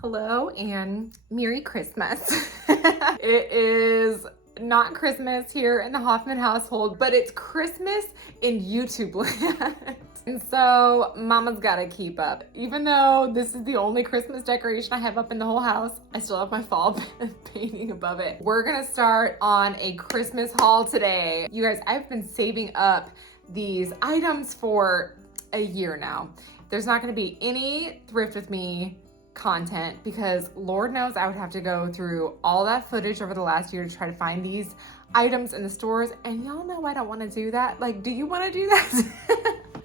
Hello and Merry Christmas. It is not Christmas here in the Hoffman household, but it's Christmas in YouTube land. And so mama's gotta keep up. Even though this is the only Christmas decoration I have up in the whole house, I still have my fall painting above it. We're gonna start on a Christmas haul today. You guys, I've been saving up these items for a year now. There's not gonna be any Thrift with me content because Lord knows I would have to go through all that footage over the last year to try to find these items in the stores, and y'all know I don't want to do that. Like, do you want to do that?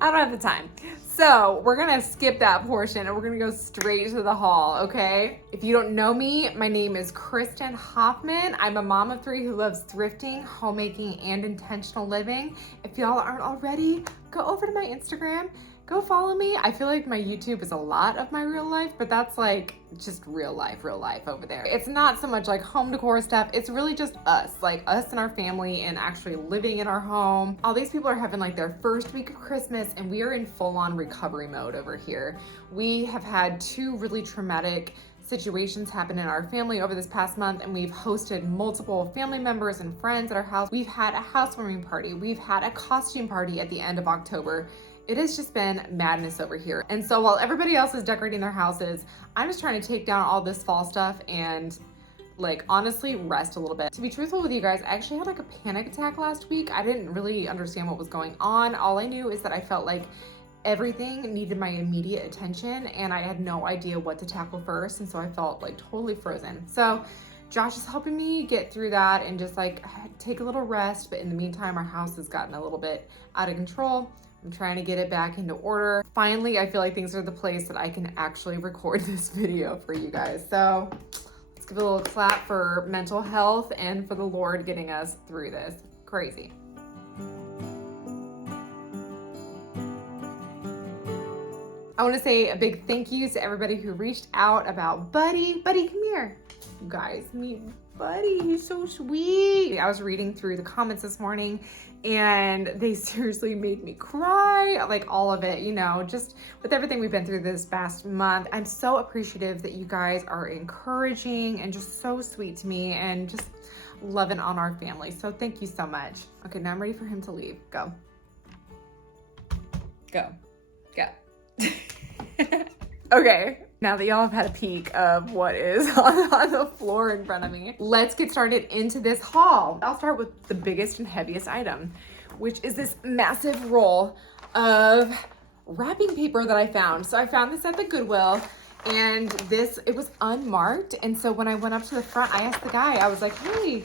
I don't have the time. So we're gonna skip that portion and we're gonna go straight to the haul, okay? If you don't know me, my name is Kristen Hoffman. I'm a mom of three who loves thrifting, homemaking, and intentional living. If y'all aren't already, go over to my Instagram. Go follow me. I feel like my YouTube is a lot of my real life, but that's like just real life over there. It's not so much like home decor stuff. It's really just us, like us and our family and actually living in our home. All these people are having like their first week of Christmas and we are in full on recovery mode over here. We have had two really traumatic situations happen in our family over this past month, and we've hosted multiple family members and friends at our house. We've had a housewarming party. We've had a costume party at the end of October. It has just been madness over here. And so while everybody else is decorating their houses, I'm just trying to take down all this fall stuff and like honestly rest a little bit. To be truthful with you guys, I actually had like a panic attack last week. I didn't really understand what was going on. All I knew is that I felt like everything needed my immediate attention and I had no idea what to tackle first. And so I felt like totally frozen. So Josh is helping me get through that and just like take a little rest. But in the meantime, our house has gotten a little bit out of control. I'm trying to get it back into order. Finally, I feel like things are the place that I can actually record this video for you guys. So let's give it a little clap for mental health and for the Lord getting us through this. Crazy. I want to say a big thank you to everybody who reached out about Buddy. Buddy, come here. You guys, meet Buddy. He's so sweet. I was reading through the comments this morning and they seriously made me cry, like all of it, you know, just with everything we've been through this past month. I'm so appreciative that you guys are encouraging and just so sweet to me and just loving on our family. So thank you so much. Okay, now I'm ready for him to leave. Go. Go. Go. Okay, now that y'all have had a peek of what is on the floor in front of me, let's get started into this haul. I'll start with the biggest and heaviest item, which is this massive roll of wrapping paper that I found. So I found this at the Goodwill and it was unmarked. And so when I went up to the front, I asked the guy, I was like, hey,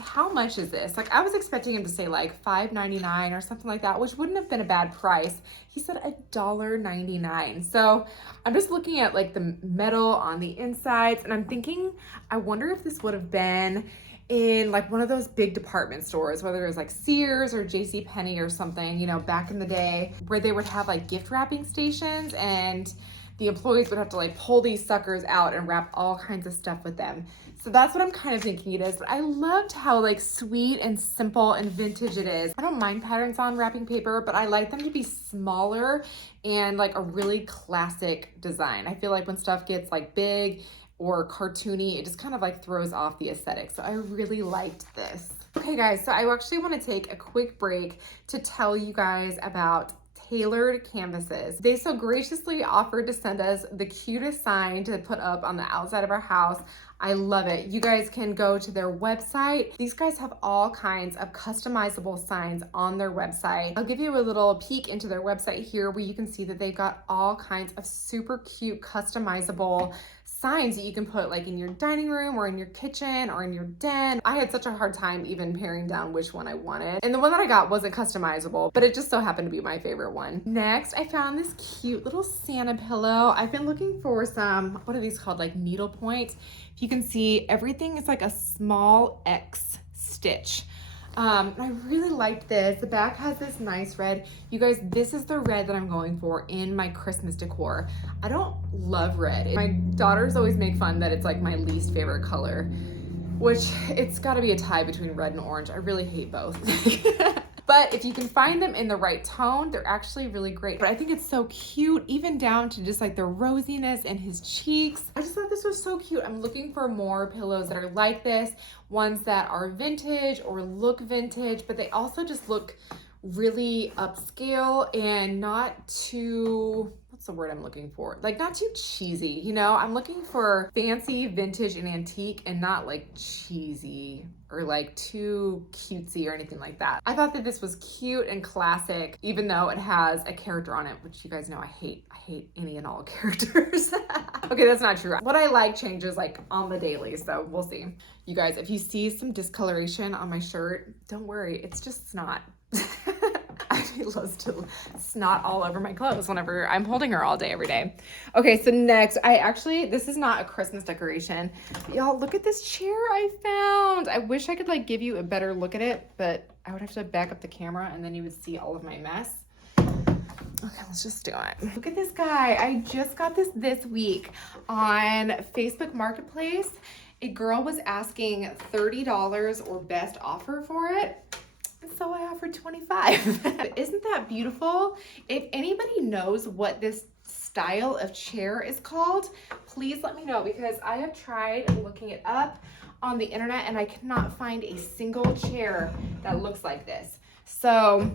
how much is this? Like I was expecting him to say like $5.99 or something like that, which wouldn't have been a bad price. He said $1.99. So I'm just looking at like the metal on the insides and I'm thinking, I wonder if this would have been in like one of those big department stores, whether it was like Sears or JCPenney or something, you know, back in the day where they would have like gift wrapping stations and the employees would have to like pull these suckers out and wrap all kinds of stuff with them. So that's what I'm kind of thinking it is. But I loved how like sweet and simple and vintage it is. I don't mind patterns on wrapping paper, but I like them to be smaller and like a really classic design. I feel like when stuff gets like big or cartoony, it just kind of like throws off the aesthetic. So I really liked this. Okay guys, so I actually want to take a quick break to tell you guys about Tailored Canvases. They so graciously offered to send us the cutest sign to put up on the outside of our house. I love it. You guys can go to their website. These guys have all kinds of customizable signs on their website. I'll give you a little peek into their website here where you can see that they've got all kinds of super cute customizable signs that you can put like in your dining room or in your kitchen or in your den. I had such a hard time even paring down which one I wanted. And the one that I got wasn't customizable, but it just so happened to be my favorite one. Next, I found this cute little Santa pillow. I've been looking for some, what are these called? Like needle points. If you can see, everything is like a small X stitch. I really liked this. The back has this nice red. You guys, this is the red that I'm going for in my Christmas decor. I don't love red. My daughters always make fun that it's like my least favorite color, which it's gotta be a tie between red and orange. I really hate both. But But if you can find them in the right tone, they're actually really great. But I think it's so cute, even down to just like the rosiness in his cheeks. I just thought this was so cute. I'm looking for more pillows that are like this, ones that are vintage or look vintage, but they also just look really upscale and not too, what's the word I'm looking for? Like not too cheesy, you know? I'm looking for fancy, vintage, and antique and not like cheesy or like too cutesy or anything like that. I thought that this was cute and classic, even though it has a character on it, which you guys know I hate any and all characters. Okay, that's not true. What I like changes like on the daily, so we'll see. You guys, if you see some discoloration on my shirt, don't worry, it's just snot. He loves to snot all over my clothes whenever I'm holding her all day, every day. Okay, so next, this is not a Christmas decoration. Y'all, look at this chair I found. I wish I could like give you a better look at it, but I would have to back up the camera and then you would see all of my mess. Okay, let's just do it. Look at this guy. I just got this week on Facebook Marketplace. A girl was asking $30 or best offer for it. So I offered 25. Isn't that beautiful? If anybody knows what this style of chair is called, please let me know, because I have tried looking it up on the internet and I cannot find a single chair that looks like this. So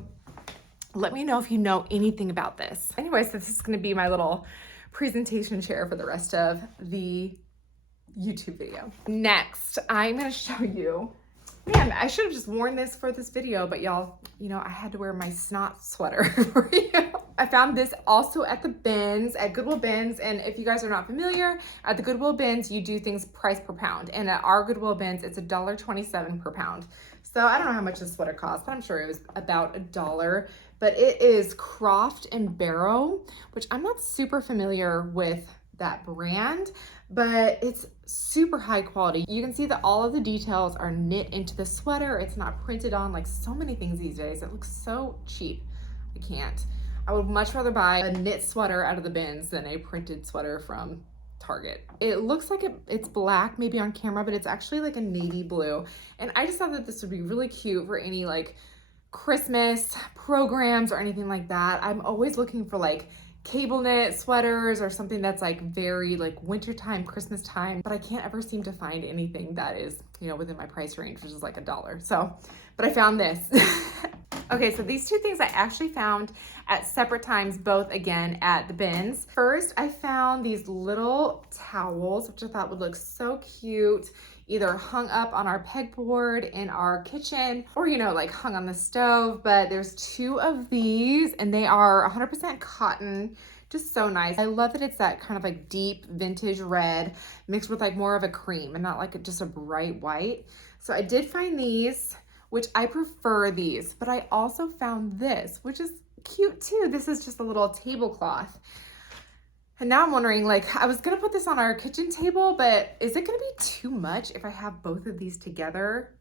let me know if you know anything about this. Anyway, so this is gonna be my little presentation chair for the rest of the YouTube video. Next, I'm gonna show you, man, I should have just worn this for this video, but y'all, you know, I had to wear my snot sweater for you. I found this also at the bins, at Goodwill bins. And if you guys are not familiar, at the Goodwill bins, you do things price per pound. And at our Goodwill bins, it's $1.27 per pound. So I don't know how much this sweater cost, but I'm sure it was about $1. But it is Croft and Barrow, which I'm not super familiar with that brand, but it's super high quality. You can see that all of the details are knit into the sweater. It's not printed on like so many things these days. It looks so cheap. I can't. I would much rather buy a knit sweater out of the bins than a printed sweater from Target. It looks like it's black maybe on camera, but it's actually like a navy blue. And I just thought that this would be really cute for any like Christmas programs or anything like that. I'm always looking for like cable knit sweaters or something that's like very like wintertime, Christmas time, but I can't ever seem to find anything that is, you know, within my price range, which is like $1. So, but I found this. Okay, so these two things I actually found at separate times, both again at the bins. First, I found these little towels, which I thought would look so cute, either hung up on our pegboard in our kitchen or, you know, like hung on the stove. But there's two of these and they are 100% cotton, just so nice. I love that it's that kind of like deep vintage red mixed with like more of a cream and not like just a bright white. So I did find these, which I prefer these, but I also found this, which is cute too. This is just a little tablecloth. And now I'm wondering, like, I was gonna put this on our kitchen table, but is it gonna be too much if I have both of these together?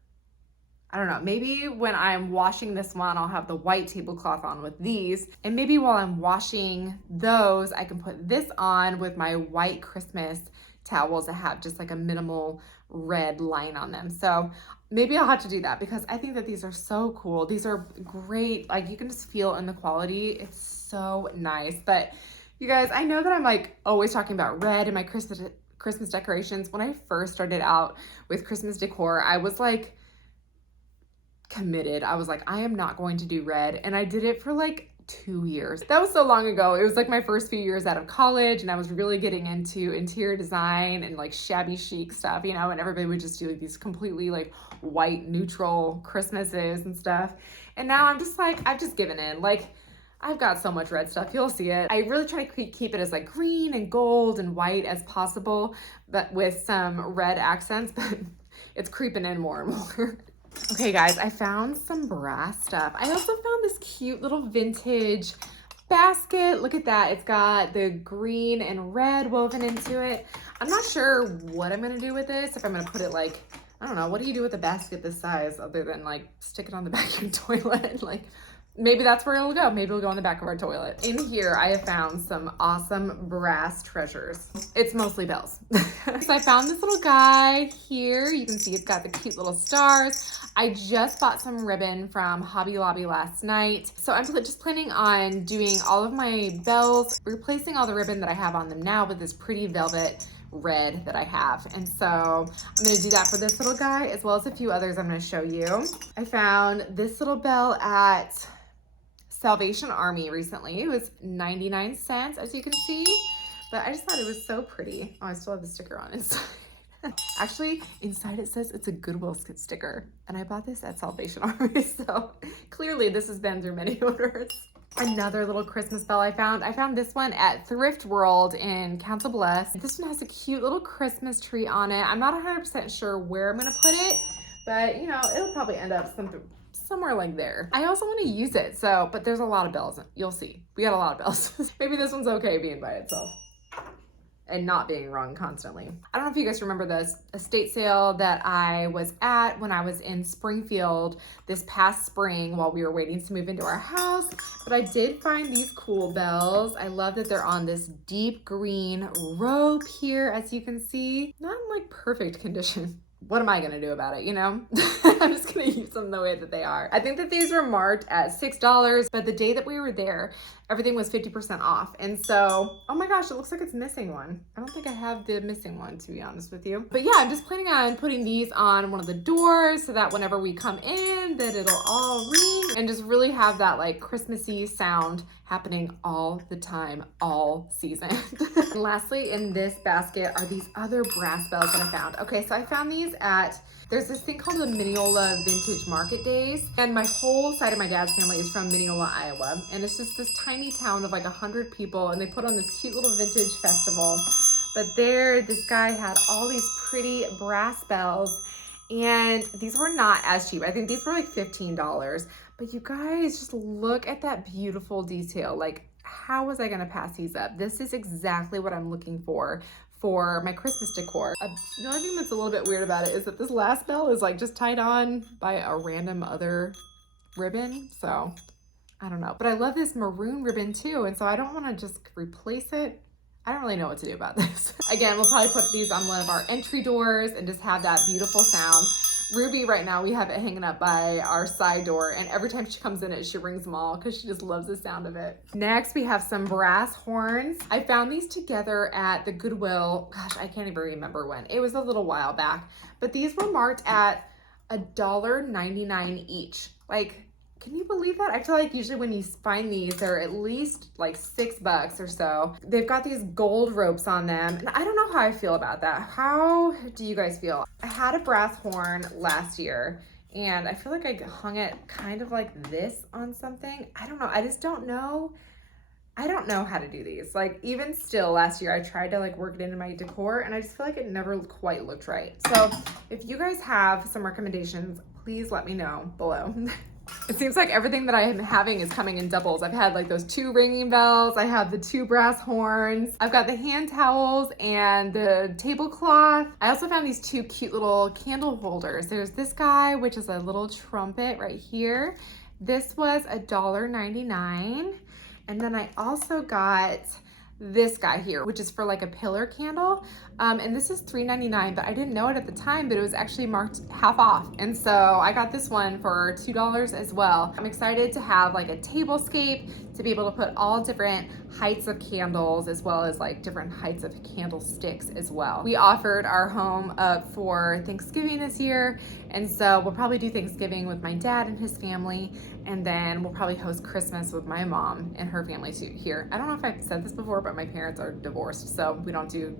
I don't know, maybe when I'm washing this one, I'll have the white tablecloth on with these. And maybe while I'm washing those, I can put this on with my white Christmas towels that have just like a minimal red line on them. So maybe I'll have to do that because I think that these are so cool. These are great. Like you can just feel in the quality. It's so nice. But you guys, I know that I'm like always talking about red in my Christmas decorations. When I first started out with Christmas decor, I was like committed. I was like, I am not going to do red. And I did it for like 2 years. That was so long ago. It was like my first few years out of college and I was really getting into interior design and like shabby chic stuff, you know, and everybody would just do like these completely like white neutral Christmases and stuff. And now I'm just like, I've just given in. Like, I've got so much red stuff, you'll see it. I really try to keep it as like green and gold and white as possible, but with some red accents, but it's creeping in more and more. Okay guys, I found some brass stuff. I also found this cute little vintage basket. Look at that, it's got the green and red woven into it. I'm not sure what I'm gonna do with this, if I'm gonna put it like, I don't know, what do you do with a basket this size other than like stick it on the back of your toilet? Like, maybe that's where it'll go. Maybe it'll go on the back of our toilet. In here, I have found some awesome brass treasures. It's mostly bells. So I found this little guy here. You can see it's got the cute little stars. I just bought some ribbon from Hobby Lobby last night. So I'm just planning on doing all of my bells, replacing all the ribbon that I have on them now with this pretty velvet red that I have. And so I'm gonna do that for this little guy as well as a few others I'm gonna show you. I found this little bell at Salvation Army recently. It was 99 cents, as you can see, but I just thought it was so pretty. Oh, I still have the sticker on it. Actually, inside it says it's a Goodwill sticker, and I bought this at Salvation Army, so clearly this has been through many owners. Another little Christmas bell I found this one at Thrift World in Council Bluffs. This one has a cute little Christmas tree on it. I'm not 100% sure where I'm gonna put it, but you know, it'll probably end up somewhere like there. I also want to use it, but there's a lot of bells. You'll see. We got a lot of bells. Maybe this one's okay being by itself and not being rung constantly. I don't know if you guys remember this estate sale that I was at when I was in Springfield this past spring while we were waiting to move into our house, but I did find these cool bells. I love that they're on this deep green rope here, as you can see. Not in like perfect condition. What am I gonna do about it, you know? I'm just gonna use them the way that they are. I think that these were marked at $6, but the day that we were there, everything was 50% off. And so, oh my gosh, it looks like it's missing one. I don't think I have the missing one, to be honest with you. But yeah, I'm just planning on putting these on one of the doors so that whenever we come in, that it'll all ring and just really have that like Christmassy sound happening all the time, all season. And lastly, in this basket are these other brass bells that I found. Okay, so I found these there's this thing called the Mineola Vintage Market Days. And my whole side of my dad's family is from Mineola, Iowa. And it's just this tiny town of like 100 people, and they put on this cute little vintage festival. But there, this guy had all these pretty brass bells, and these were not as cheap. I think these were like $15. But you guys, just look at that beautiful detail. Like, how was I gonna pass these up? This is exactly what I'm looking for my Christmas decor. The only thing that's a little bit weird about it is that this last bell is like just tied on by a random other ribbon. So I don't know, but I love this maroon ribbon too. And so I don't wanna just replace it. I don't really know what to do about this. Again, we'll probably put these on one of our entry doors and just have that beautiful sound. Ruby, right now, we have it hanging up by our side door, and every time she comes in it, she rings them all because she just loves the sound of it. Next, we have some brass horns. I found these together at the Goodwill. Gosh, I can't even remember when. It was a little while back, but these were marked at $1.99 each. Like, can you believe that? I feel like usually when you find these, they're at least like $6 or so. They've got these gold ropes on them, and I don't know how I feel about that. How do you guys feel? I had a brass horn last year, and I feel like I hung it kind of like this on something. I don't know. I just don't know. I don't know how to do these. Like, even still last year, I tried to like work it into my decor, and I just feel like it never quite looked right. So if you guys have some recommendations, please let me know below. It seems like everything that I am having is coming in doubles. I've had like those 2 ringing bells. I have the 2 brass horns. I've got the hand towels and the tablecloth. I also found these 2 cute little candle holders. There's this guy, which is a little trumpet right here. This was $1.99. And then I also got this guy here, which is for like a pillar candle. And this is $3.99, but I didn't know it at the time, but it was actually marked half off. And so I got this one for $2 as well. I'm excited to have like a tablescape to be able to put all different heights of candles as well as like different heights of candlesticks as well. We offered our home up for Thanksgiving this year. And so we'll probably do Thanksgiving with my dad and his family. And then we'll probably host Christmas with my mom and her family too here. I don't know if I've said this before, but my parents are divorced, so we don't do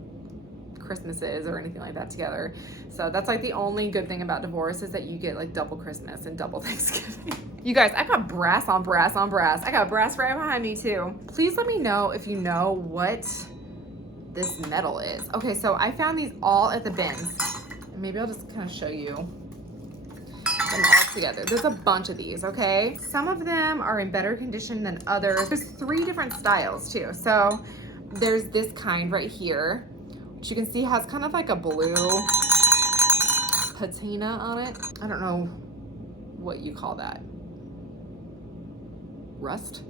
Christmases or anything like that together. So that's like the only good thing about divorce is that you get like double Christmas and double Thanksgiving. You guys, I got brass on brass on brass. I got brass right behind me too. Please let me know if you know what this metal is. Okay, so I found these all at the bins. And maybe I'll just kind of show you them all together. There's a bunch of these, okay? Some of them are in better condition than others. There's 3 different styles too. So there's this kind right here, which you can see has kind of like a blue patina on it. I don't know what you call that. rust.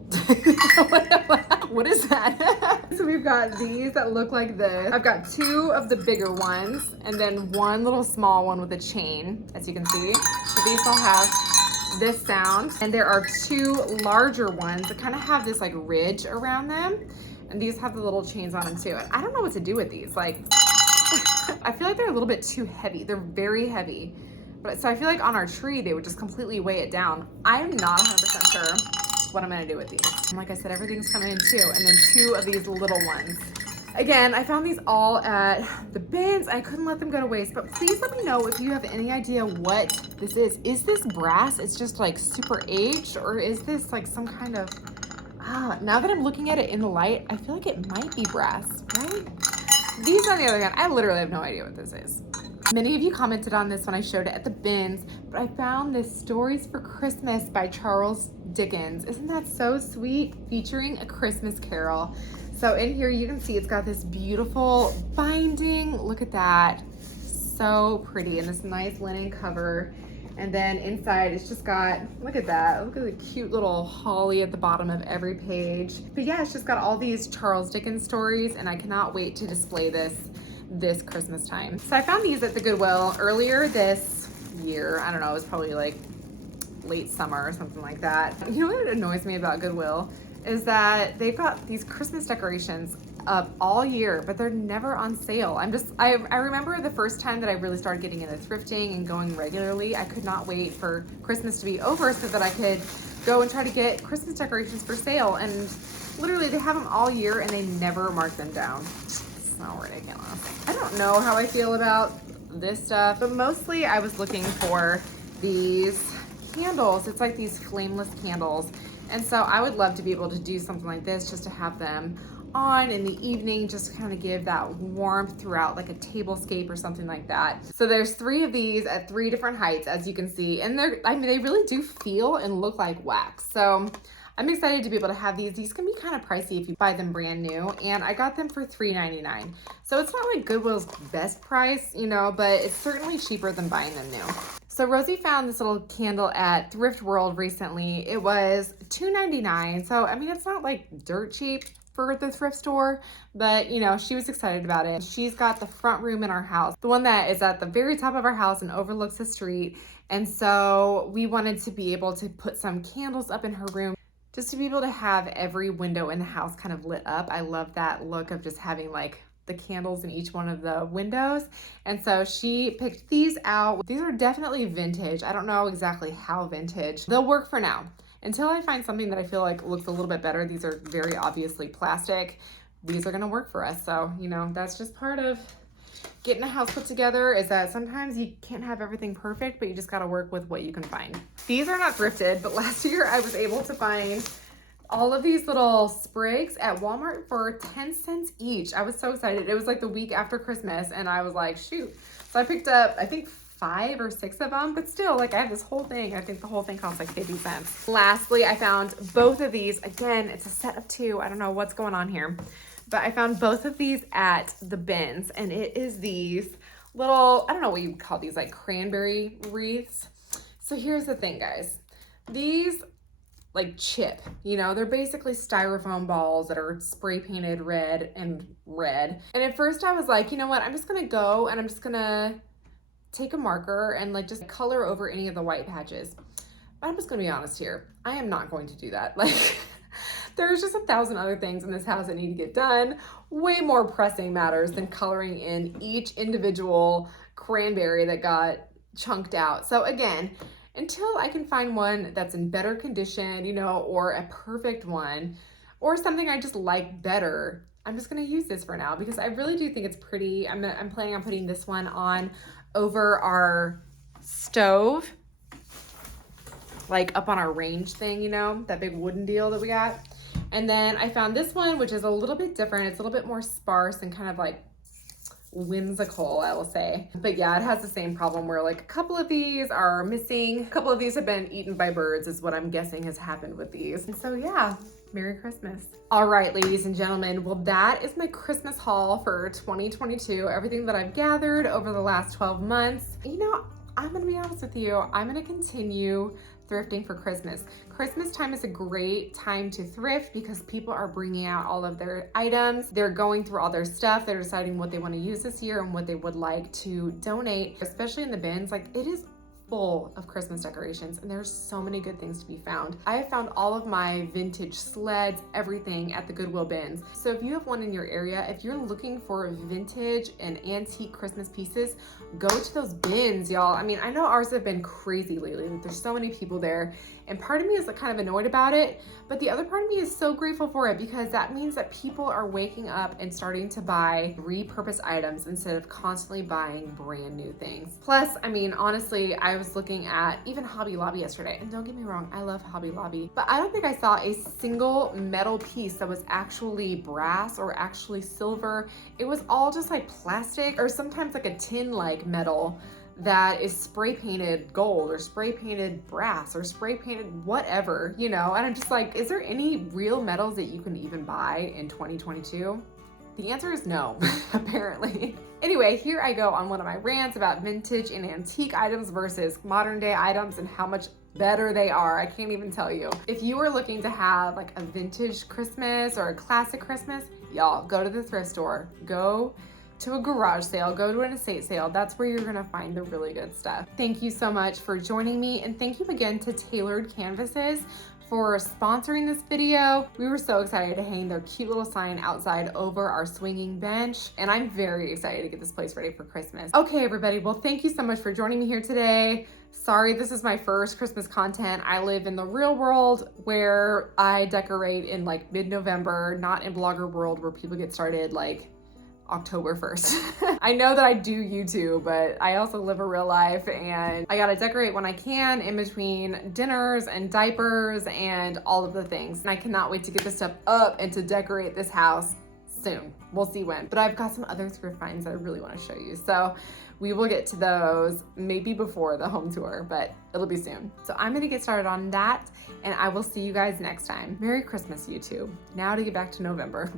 What is that? So we've got these that look like this. I've got 2 of the bigger ones and then 1 little small one with a chain, as you can see. So these all have this sound. And there are 2 larger ones that kind of have this like ridge around them. And these have the little chains on them too. And I don't know what to do with these. Like, I feel like they're a little bit too heavy. They're very heavy. But so I feel like on our tree, they would just completely weigh it down. I'm not 100% sure what I'm gonna do with these. And like I said, everything's coming in 2, and then 2 of these little ones. Again, I found these all at the bins. I couldn't let them go to waste, but please let me know if you have any idea what this is. Is this brass? It's just like super aged, or is this like some kind of, now that I'm looking at it in the light, I feel like it might be brass, right? These, on the other hand, I literally have no idea what this is. Many of you commented on this when I showed it at the bins, but I found this Stories for Christmas by Charles Dickens. Isn't that so sweet? Featuring A Christmas Carol. So in here you can see it's got this beautiful binding. Look at that. So pretty, and this nice linen cover. And then inside it's just got, look at that. Look at the cute little holly at the bottom of every page. But yeah, it's just got all these Charles Dickens stories, and I cannot wait to display this Christmas time. So I found these at the Goodwill earlier this year. I don't know, it was probably like late summer or something like that. You know what annoys me about Goodwill is that they've got these Christmas decorations up all year, but they're never on sale. I remember the first time that I really started getting into thrifting and going regularly, I could not wait for Christmas to be over so that I could go and try to get Christmas decorations for sale. And literally they have them all year and they never mark them down. So ridiculous. I don't know how I feel about this stuff, but mostly I was looking for these candles. It's like these flameless candles. And so I would love to be able to do something like this, just to have them on in the evening, just to kind of give that warmth throughout, like a tablescape or something like that. So there's 3 of these at 3 different heights, as you can see. And they really do feel and look like wax. So I'm excited to be able to have these. These can be kind of pricey if you buy them brand new, and I got them for $3.99. So it's not like Goodwill's best price, you know, but it's certainly cheaper than buying them new. So Rosie found this little candle at Thrift World recently. It was $2.99. So, I mean, it's not like dirt cheap for the thrift store, but you know, she was excited about it. She's got the front room in our house, the one that is at the very top of our house and overlooks the street. And so we wanted to be able to put some candles up in her room, just to be able to have every window in the house kind of lit up. I love that look of just having like the candles in each one of the windows. And so she picked these out. These are definitely vintage. I don't know exactly how vintage. They'll work for now. Until I find something that I feel like looks a little bit better. These are very obviously plastic. These are gonna work for us. So, you know, that's just part of getting a house put together, is that sometimes you can't have everything perfect, but you just gotta work with what you can find. These are not thrifted, but last year I was able to find all of these little sprigs at Walmart for 10 cents each. I was so excited. It was like the week after Christmas, and I was like, shoot. So I picked up, I think 5 or 6 of them, but still, like, I have this whole thing. I think the whole thing costs like 50 cents. Lastly, I found both of these. Again, it's a set of 2. I don't know what's going on here, but I found both of these at the bins, and it is these little, I don't know what you call these, like cranberry wreaths. So here's the thing, guys. These like chip, you know, they're basically styrofoam balls that are spray painted red and red. And at first I was like, you know what, I'm just gonna go and I'm just gonna take a marker and like just color over any of the white patches. But I'm just gonna be honest here, I am not going to do that. Like, there's just 1,000 other things in this house that need to get done. Way more pressing matters than coloring in each individual cranberry that got chunked out. So again, until I can find one that's in better condition, you know, or a perfect one, or something I just like better, I'm just gonna use this for now because I really do think it's pretty. I'm planning on putting this one on over our stove, like up on our range thing, you know, that big wooden deal that we got. And then I found this one, which is a little bit different. It's a little bit more sparse and kind of like whimsical, I will say. But yeah, it has the same problem where like a couple of these are missing. A couple of these have been eaten by birds is what I'm guessing has happened with these. And so yeah, Merry Christmas. All right, ladies and gentlemen, well, that is my Christmas haul for 2022. Everything that I've gathered over the last 12 months. You know, I'm gonna be honest with you, I'm gonna continue thrifting for Christmas. Christmas time is a great time to thrift because people are bringing out all of their items. They're going through all their stuff. They're deciding what they want to use this year and what they would like to donate, especially in the bins. Like, it is full of Christmas decorations and there's so many good things to be found. I have found all of my vintage sleds, everything at the Goodwill bins. So if you have one in your area, if you're looking for vintage and antique Christmas pieces, go to those bins, y'all. I mean, I know ours have been crazy lately. There's so many people there and part of me is kind of annoyed about it, but the other part of me is so grateful for it because that means that people are waking up and starting to buy repurposed items instead of constantly buying brand new things. Plus, I mean, honestly, I was looking at even Hobby Lobby yesterday, and don't get me wrong, I love Hobby Lobby, but I don't think I saw a single metal piece that was actually brass or actually silver. It was all just like plastic or sometimes like a tin like metal that is spray painted gold or spray painted brass or spray painted whatever, you know? And I'm just like, is there any real metals that you can even buy in 2022? The answer is no, apparently. Anyway, here I go on one of my rants about vintage and antique items versus modern day items and how much better they are. I can't even tell you. If you are looking to have like a vintage Christmas or a classic Christmas, y'all go to the thrift store. Go to a garage sale, go to an estate sale. That's where you're gonna find the really good stuff. Thank you so much for joining me, and thank you again to Tailored Canvases for sponsoring this video. We were so excited to hang their cute little sign outside over our swinging bench, and I'm very excited to get this place ready for Christmas. Okay, everybody, well, thank you so much for joining me here today. Sorry, this is my first Christmas content. I live in the real world where I decorate in like mid-November, not in blogger world where people get started like October 1st. I know that I do YouTube, but I also live a real life and I gotta decorate when I can in between dinners and diapers and all of the things. And I cannot wait to get this stuff up and to decorate this house soon. We'll see when. But I've got some other thrift finds that I really want to show you. So we will get to those maybe before the home tour, but it'll be soon. So I'm gonna get started on that and I will see you guys next time. Merry Christmas, YouTube. Now to get back to November.